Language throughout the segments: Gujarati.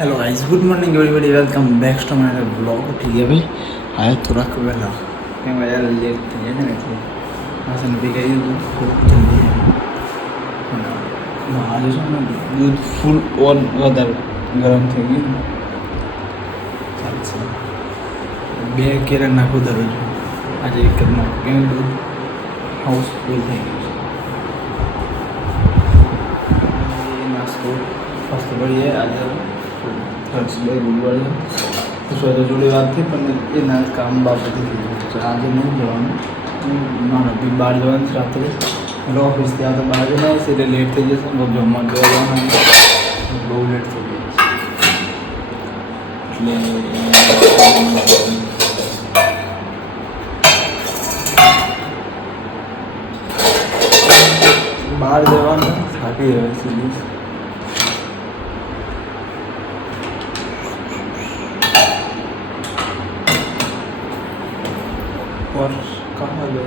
Hello guys, good morning everybody, welcome back to my blog. ठीक है भाई, आया थोड़ा वेला કેમ યાર લેટ થઈ જાય ને એટલે આસન પી ગઈ ખૂબ જલ્દી આજે છે ને દૂધ ફૂલ ઓન વધારે ગરમ થઈ ગયું ચાલશે બે કેરા નાખું દરરોજ આજે એક જ નાખું કેમ દૂધ હાઉસ ફૂલ થઈ ગયું છે એ નાસ્તો ફર્સ્ટ बढ़िया આજે ખર્ચ બે ગુરુવારે તો જોડે વાત થઈ પણ એના કામ બાબતે આજે નહીં જવાનું મારા બી બહાર જવાનું છે રાત્રે એટલે ઓફિસથી આ તો બહાર જવાનું છે એટલે લેટ થઈ જશે જમવા જવાનું બહુ લેટ થઈ જાય એટલે બહાર જવાનું થાકી જાય સીધી और कहाँ गया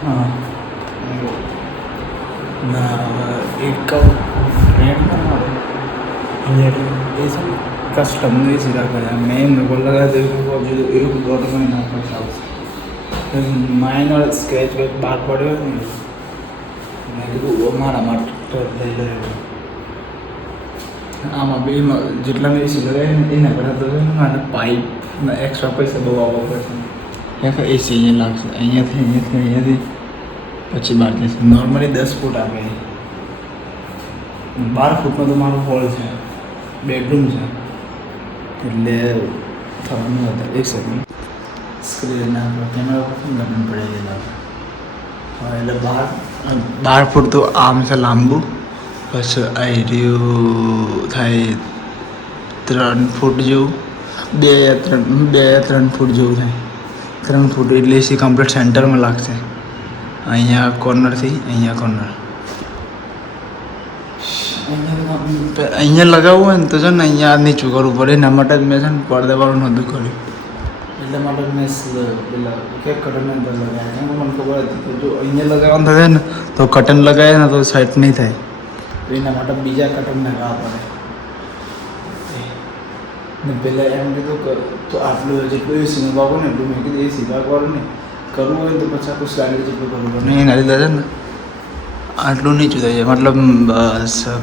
हाँ ना एक फ्रेंड ये सब कस्टम नहीं सीधा कर मैं मेरे को लगा देखो अभी तो एक दौर में ना था माइनर स्केच पे बात पड़े मैं वो मारा मार ले ले આમાં બે જેટલા મેં એસી લગાવી ને એના કરતાં તો મારે પાઇપ એક્સ્ટ્રા પૈસા બહુ આવવા પડશે ત્યાં એસી અહીંયા લાગશે અહીંયાથી પછી બહાર જશે નોર્મલી 10 ફૂટ આવે 12 ફૂટનો તો મારો હોલ છે બેડરૂમ છે એટલે થવાનું હતા એક સેકન્ડ સ્ક્રીન આપણો કેમેરા પર લગ્ન પડી ગયેલા હા એટલે 12 ફૂટ તો આમ છે લાંબુ બસ આવી રહ્યું થાય 3 ફૂટ જેવું 2-3 ફૂટ જેવું થાય 3 ફૂટ એટલે એસી કમ્પ્લીટ સેન્ટરમાં લાગશે અહીંયા કોર્નરથી અહીંયા કોર્નર અહીંયા લગાવવું હોય ને તો છે ને અહીંયા નીચું કરવું પડે એના માટે જ મેં છે ને પડદાવાળું નહોતું કર્યું એટલા માટે મેં પેલા કેક કટનની અંદર લગાવ્યા મને ખબર હતી કે જો અહીંયા લગાવવાનું થશે ને તો કટન લગાવે ને તો સેટ નહીં થાય એના માટે બીજા કટન લગાવવા પડે ને પહેલાં એમ કીધું કે તો આટલું જેટલું એસી લગાવો ને એટલું મેં કીધું એસી લગાવવાનું ને કરવું હોય તો પછી આખું સ્લાઇડ જેટલું કરવું પડે એના લીધે છે ને આટલું નીચું થઈ જાય મતલબ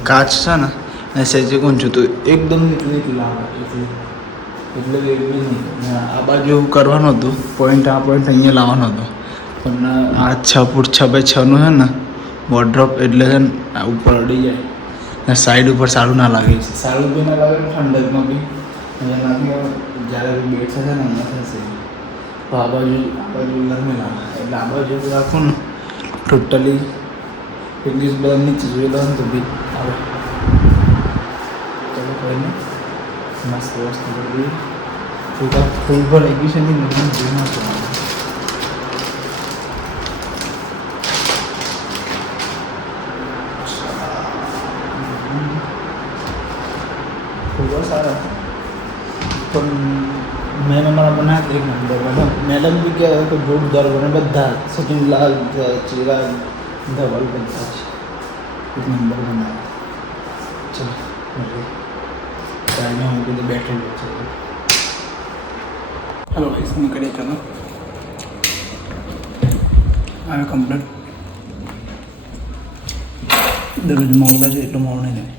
કાચ છે ને એ સહેજે ઊંચું તો એકદમ નીચું લાવે એટલે બી નહીં આ બાજુ કરવાનું હતું પોઈન્ટ આ પોઈન્ટ અહીંયા લાવવાનો હતો પણ આ 6 ફૂટ 6x6નું છે ને વોર્ડરોબ એટલે છે ને ઉપર અડી જાય ને સાઈડ ઉપર સારું ના લાગે સારું બી ના લાગે ઠંડકમાં બી એનાથી જ્યારે બેડ થશે ને અહીંયા થશે તો આ બાજુ ગરમી લાગે એટલે આ બાજુ રાખું ને ટોટલી એક દિવસ બધા નીચે જોઈ લો ને તો બી આવે ચાલો કોઈ નહીં મસ્ત વસ્તુ કરી ફૂલ પર એગ્યુશનની નવીન જોઈમાં છે ખૂબ સારા પણ મેં મારા બના એક નંબર મેડમ બી કહેવાય કે જોરદાર બને બધા સચિનલાલ ચિરાગ ધવલ બધા છે એક નંબર બનાવે ચાલો ચાલને હું કીધું બેઠેલું છે હલો ગાઈસ નીકળીએ ચાલો આવે કમ્પ્લીટ દરરોજ મોડું છે એટલું મોડું નહીં થાય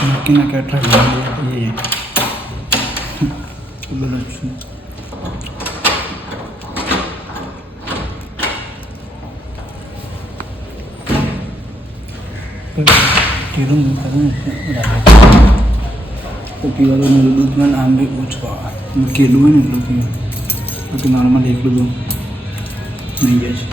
નક્કીના કેટલા એ બોલો છું કીધું તો પીવાનું દૂધમાં આમ બી ઓછું આવે કેલું હોય ને એટલું પીવું બાકી નોર્મલ એટલું દૂધ નહીં જાય છે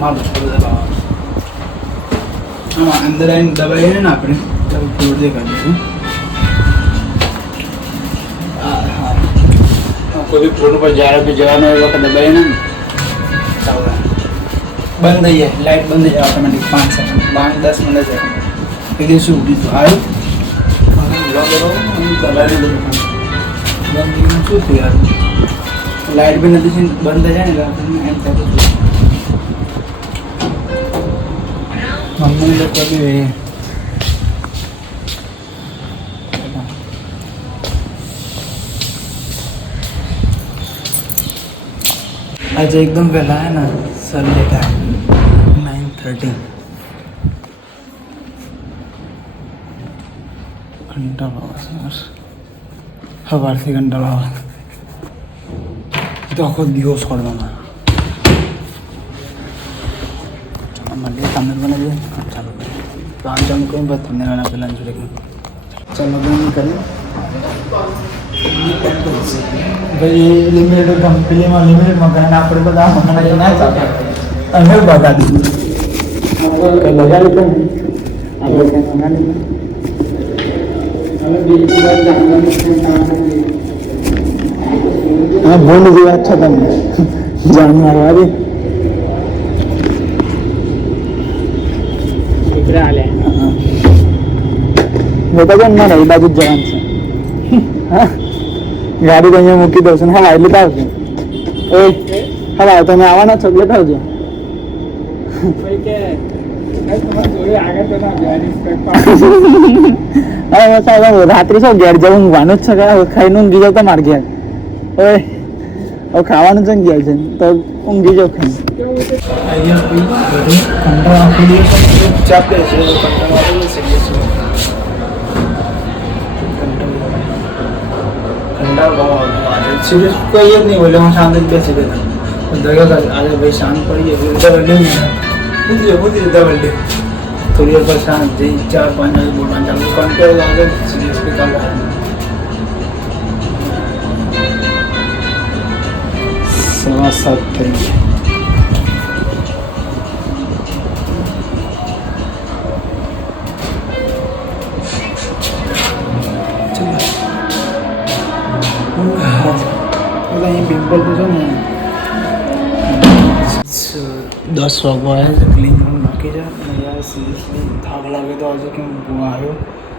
મારું હા અંદર આવીને દબાઈને ને આપણે થોડું દેખાડીશું કોઈ બી ફ્લોર પર જ્યારે બી જવાનો એ વખત દબાઈને ચાલો બંધ થઈ જાય લાઇટ બંધ થઈ જાય ઓટોમેટિક 5 સેકન્ડ 10 મિનિટ જાય એ દિવસે ઉઠી તો આવ્યું શું થયું યાર લાઇટ બી નથી બંધ થઈ જાય ને એમ થતું મમ્મી લોકો બી आज एकदम पहला है ना सर लेकर आए 9:30 घंटा बाबा સવારથી ઘંટા બાબા તો આખો દિવસ કરવાના માટે તમને બનાવીએ ચાલો તો આમ જામ કહું બસ તમને ઘણા પહેલાં જોડે ચાલો બંધ કરીએ ભાઈ લિમિટેડ કંપનીમાં લિમિટેડમાં ગયા આપણે બધા હમણાં ના ચાલે અમે બધા દીધું લગાડી તો આપણે ત્યાં હા બોલ જે વાત છે તમને જાણવા આવી મોટા જણ ના એ બાજુ જ જવાનું છે હા ગાડી તો અહીંયા મૂકી દઉં છું ને હા એટલે આવજો ઓય હા તમે આવવાના છો એટલે આવજો રાત્રે શું ઘેર જવું ઊંઘવાનું જ છે ખાઈને ઊંઘી જાવ તો મારે ઘેર ઓય હવે ખાવાનું છે ને ઘેર છે તો ઊંઘી જાવ ખાઈ ચાપે છે સિરિયસ કઈ જ નહીં બોલે હું શાંત જ બેસી ગયા દગા આજે ભાઈ શાંત પડી ગયો બુદ્ધિ દબલ થોડી વાર પર શાંત જઈ 4-5 વાગે બોલવાનું ચાલુ કંટ્રોલ આવે સિરિયસ બી કામ આવે 7:15 થઈ અહીં પિમ્પલ તો છે ને 10 વાગવા આવ્યા છે ક્લીન કરવાનું બાકી છે યાર સિરિયસલી થાક લાગે તો આજે કેમ આવ્યો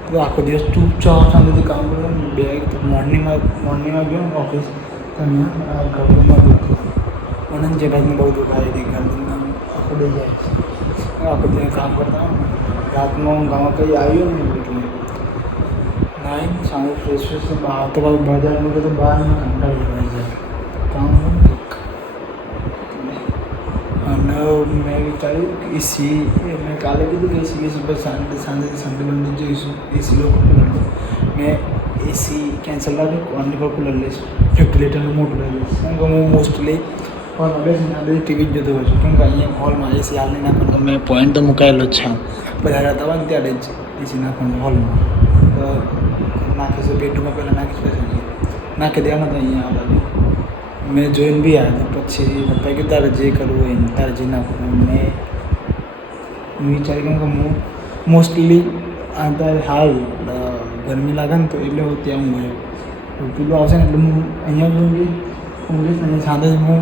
તો આખો દિવસ ચૂપચાપ શાંતિથી કામ કર્યું બે મોર્નિંગમાં ગયો ઓફિસ તમે ગરદનમાં દુખતું મને જેઠાજને બહુ દુખાય હતી ગરદનમાં આખો દઈ જાય આખો દિવસ કામ કરતા રાતમાં હું ગામમાં કંઈ આવ્યો ને એટલે નાઈ સારું ફ્રેશ બહાર તો બજારમાં તો બહારમાં કંટાળી જાય કામ અને મેં વિચાર્યું કે એસી મેં કાલે કીધું કે એસી પર સાંજે બંધ જોઈશું એસી લોકો મેં એસી કેન્સલ રાખ્યું ઓનલી ફોર કુલર લઈશ 50 લીટરનું મોટું લઈ લઈશ કેમ કે હું મોસ્ટલી હોલમાં બેસીને બધી ટીવી જ જોતો હોઉં છું કેમ કે અહીંયા હોલમાં એસી હાલ નહીં નાખવાનું મેં પોઈન્ટ તો મુકાયેલો જ છે બધા રહેતા હોય ને ત્યારે જ એસી નાખવાનું હોલમાં તો નાખીશું બેડરૂમમાં પહેલાં નાખીશું નાખી દેવાનું તો અહીંયા આ બાજુ મેં જોઈને બી આવ્યા તો પછી પપ્પાએ કે તારે જે કરવું હોય તારે જે નાખવું મેં વિચારી કેમ કે હું મોસ્ટલી અત્યારે હાલ ગરમી લાગે ને તો એટલે હું ત્યાં ઊંઘ્યો પેલું આવશે ને એટલે હું અહીંયા જ ઊંઘીશ ને સાંજે હું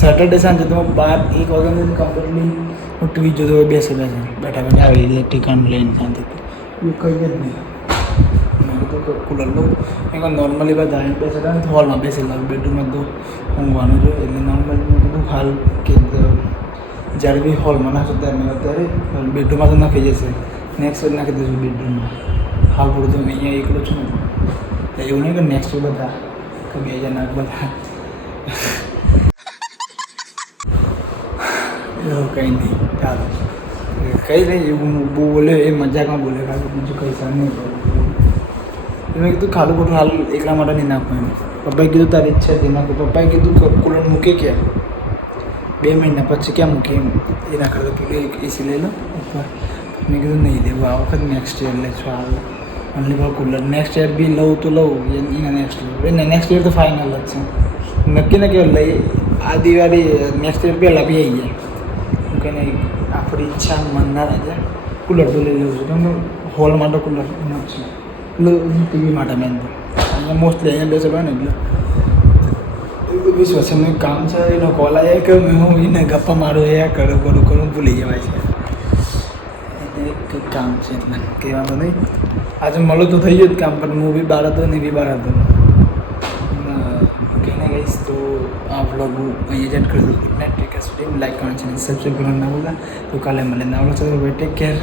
સેટરડે સાંજે તો 12-1 વાગ્યા સુધી કમ્પ્લીટલી હું ટીવી જોતો હોય બેઠા આવી રીતે ઠીકાણ લઈને શાંતિથી એવું કંઈ જ નહીં કુલર લો એમ નોર્મલી બધા આવીને બેસેલા ને હોલમાં બેસેલા બેડરૂમમાં તો ઊંઘવાનું જોઈએ એટલે નોર્મલી મેં કીધું હાલ કે જ્યારે બી હોલમાં નાખશું ત્યારે બેડરૂમમાં તો નાખી જશે નેક્સ્ટ વીક નાખી દઈશું બેડરૂમમાં હાલ પૂરું તો અહીંયા એકલો છું ને એવું નહીં કે નેક્સ્ટ વીક બધા કે 2000 નાખ બધા એવું કંઈ નહીં ચાલો કંઈ નહીં એવું બહુ બોલે એ મજાકમાં બોલે ખાલી બીજું કંઈ સર નહીં બોલે મેં કીધું ખાલું ખોટું હાલ એકલા માટે નહીં નાખવાનું પપ્પાએ કીધું તારી ઈચ્છા હતી નાખું પપ્પાએ કીધું કુલર મૂકે ક્યાં 2 મહિના પછી ક્યાં મૂકે એના કરતાં પેલું એસી લઈ લો ઉપર મેં કીધું નહીં લેવું આ વખત નેક્સ્ટ યર લઈશું હાલ only four cooler next year બી લઉં તો લઉં એના નેક્સ્ટ યર તો ફાઇનલ જ છે નક્કી ને કેવું લઈ આ દિવાળી નેક્સ્ટ યર પહેલાં બી આવી જાય કે નહીં આપણી ઈચ્છા મન ના રાખે કુલર તો લઈ લઉં છું કેમ હોલ માટે કુલર ન છે ટીવી માટે મેન તો અહીંયા મોસ્ટલી અહીંયા બેસેલો ને એટલે વિશ્વાસ એમનું કામ છે એનો કોલ આવ્યા કે હું એને ગપ્પા મારું એ કરું ભૂલી જવાય છે એક કંઈક કામ છે એટલે કહેવાનું નહીં. આજે મળું તો થઈ ગયું જ કામ, પણ મૂવી બહાર હતો ને એવી બહાર હતો. કહીને ગઈશ તો આ વ્લોગ હું અહીંયા એડ કરી દઉં. Good night, take care, stem like કરવાનું છે, સબસ્ક્રાઈબ કરવાનું ના ભૂલતા. તો કાલે મળે. ના બોલો, ટેક કેર.